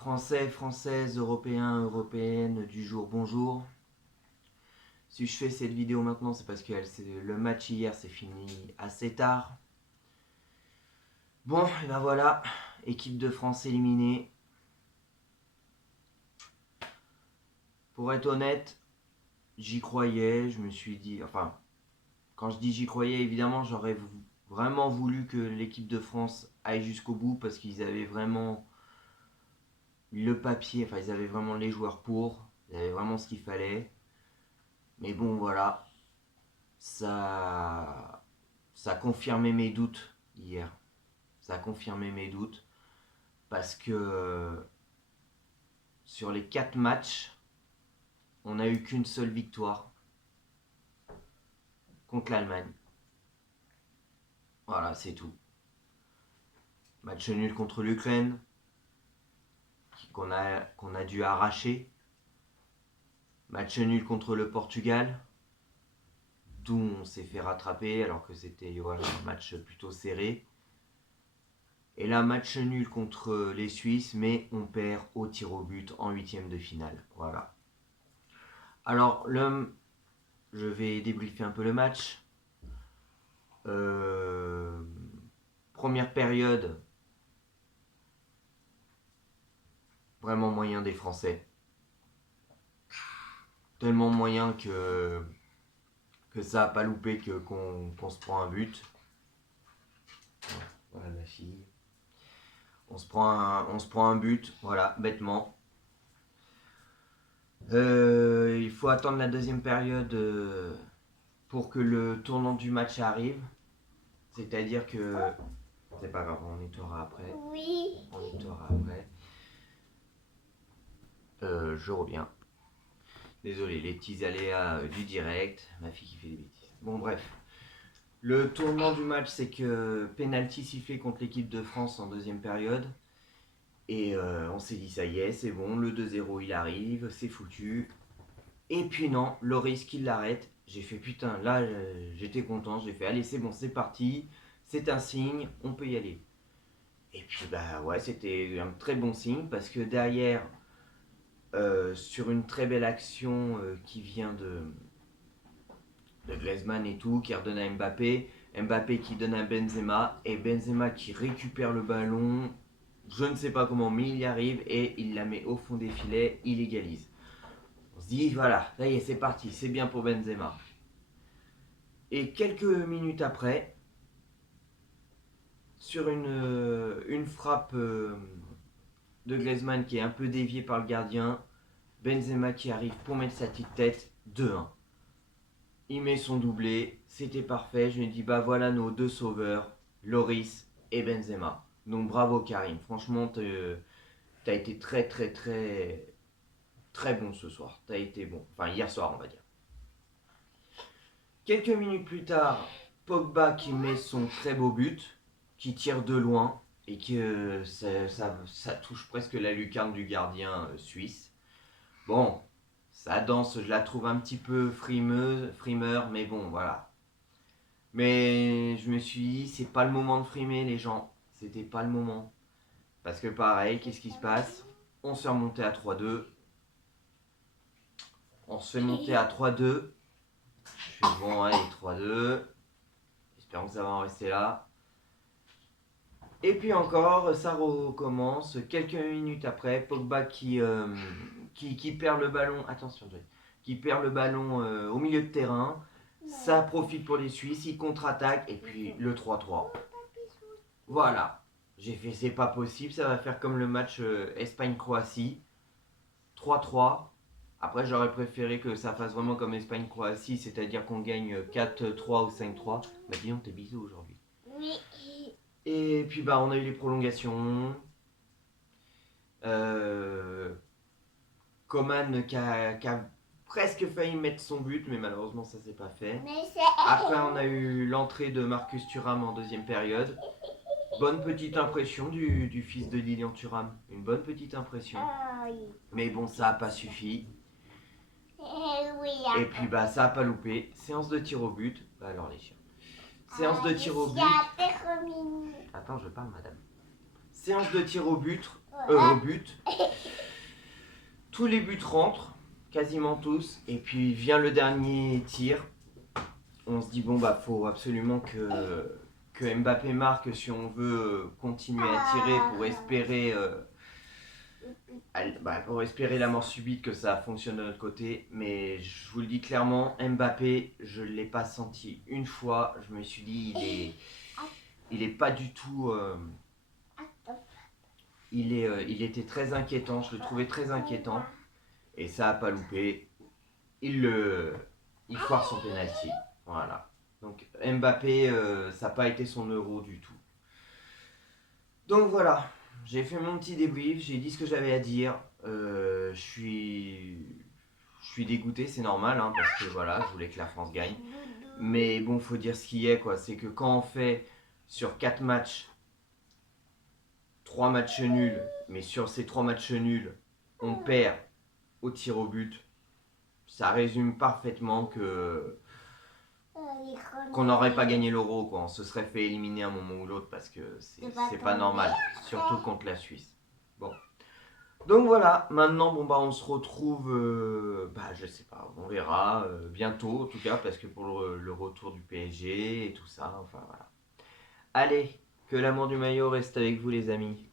Français, Françaises, Européens, Européennes du jour, bonjour. Si je fais cette vidéo maintenant, c'est parce que le match hier s'est fini assez tard. Bon, et ben voilà, équipe de France éliminée. Pour être honnête, j'y croyais, je me suis dit, enfin, quand je dis j'y croyais, évidemment, j'aurais vraiment voulu que l'équipe de France aille jusqu'au bout parce qu'ils avaient vraiment le papier, enfin, ils avaient vraiment les joueurs pour, ils avaient vraiment ce qu'il fallait. Mais bon, voilà, ça a confirmé mes doutes hier. Ça a confirmé mes doutes parce que sur les 4 matchs, on n'a eu qu'une seule victoire contre l'Allemagne. Voilà, c'est tout. Match nul contre l'Ukraine qu'on a dû arracher. Match nul contre le Portugal, d'où on s'est fait rattraper alors que c'était voilà, un match plutôt serré. Et là, match nul contre les Suisses, mais on perd au tir au but en 8e de finale. Voilà. Alors, je vais débriefer un peu le match. Première période, vraiment moyen des Français. Tellement moyen que ça n'a pas loupé qu'on se prend un but. Voilà ma fille. On se prend un but, voilà, bêtement. Il faut attendre la deuxième période pour que le tournant du match arrive. C'est-à-dire que... C'est pas grave, on nettoiera après. Oui. On nettoiera après. Je reviens. Désolé, les petits aléas du direct. Ma fille qui fait des bêtises. Bon, bref. Le tournant du match, c'est que penalty sifflé contre l'équipe de France en deuxième période. Et on s'est dit, ça y est, c'est bon, le 2-0 il arrive, c'est foutu. Et puis non, Loris qui l'arrête. J'ai fait putain, là j'étais content, j'ai fait allez c'est bon, c'est parti, c'est un signe, on peut y aller. Et puis bah ouais, c'était un très bon signe parce que derrière, sur une très belle action qui vient de Griezmann et tout, qui redonne à Mbappé, Mbappé qui donne à Benzema, et Benzema qui récupère le ballon, je ne sais pas comment, mais il y arrive et il la met au fond des filets, il égalise. On se dit voilà, ça y est, c'est parti, c'est bien pour Benzema. Et quelques minutes après, sur une frappe de Griezmann qui est un peu déviée par le gardien, Benzema qui arrive pour mettre sa petite tête, 2-1. Il met son doublé, c'était parfait. Je me dis bah voilà nos deux sauveurs, Loris et Benzema. Donc bravo Karim, franchement t'as été très très très très bon ce soir. T'as été bon, enfin hier soir on va dire. Quelques minutes plus tard, Pogba qui met son très beau but, qui tire de loin et que ça touche presque la lucarne du gardien suisse. Bon, sa danse, je la trouve un petit peu frimeur, mais bon, voilà. Mais je me suis dit, c'est pas le moment de frimer les gens. C'était pas le moment. Parce que pareil, qu'est-ce qui se passe? On se fait remonter à 3-2. On se fait monter à 3-2. Je fais bon, allez, 3-2. Espérons que ça va en rester là. Et puis encore, ça recommence. Quelques minutes après, Pogba qui perd le ballon. Attention, Joy. Qui perd le ballon au milieu de terrain. Ça profite pour les Suisses. Ils contre-attaquent. Et puis le 3-3. Voilà. J'ai fait, c'est pas possible. Ça va faire comme le match Espagne-Croatie. 3-3. Après, j'aurais préféré que ça fasse vraiment comme Espagne-Croatie. C'est-à-dire qu'on gagne 4-3 ou 5-3. Bah, dis donc, t'es bisous aujourd'hui. Oui. Et puis bah on a eu les prolongations. Coman qui a presque failli mettre son but, mais malheureusement ça s'est pas fait. Après on a eu l'entrée de Marcus Thuram en deuxième période. Bonne petite impression du fils de Lilian Thuram. Une bonne petite impression. Mais bon, ça a pas suffi. Et puis bah ça a pas loupé. Séance de tir au but. Bah alors les chiens. Séance de tir au but. Attends, je parle madame. Séance de tir au but au but. Tous les buts rentrent, quasiment tous, et puis vient le dernier tir. On se dit bon bah faut absolument que Mbappé marque si on veut continuer à tirer pour espérer la mort subite que ça fonctionne de notre côté. Mais je vous le dis clairement, Mbappé, je ne l'ai pas senti une fois. Je me suis dit il est pas du tout. Il était très inquiétant. Je le trouvais très inquiétant et ça a pas loupé. Il foire son penalty. Voilà. Donc Mbappé, ça n'a pas été son euro du tout. Donc voilà, j'ai fait mon petit débrief, j'ai dit ce que j'avais à dire. Je suis dégoûté, c'est normal, hein, parce que voilà, je voulais que la France gagne. Mais bon, faut dire ce qui est, quoi. C'est que quand on fait sur 4 matchs, 3 matchs nuls, mais sur ces 3 matchs nuls, on perd au tir au but, ça résume parfaitement qu'on n'aurait pas gagné l'euro, quoi. On se serait fait éliminer un moment ou l'autre parce que c'est pas normal, surtout contre la Suisse. Bon. Donc voilà, maintenant bon bah on se retrouve, je sais pas, on verra bientôt en tout cas parce que pour le retour du PSG et tout ça, enfin voilà. Allez, que l'amour du maillot reste avec vous les amis.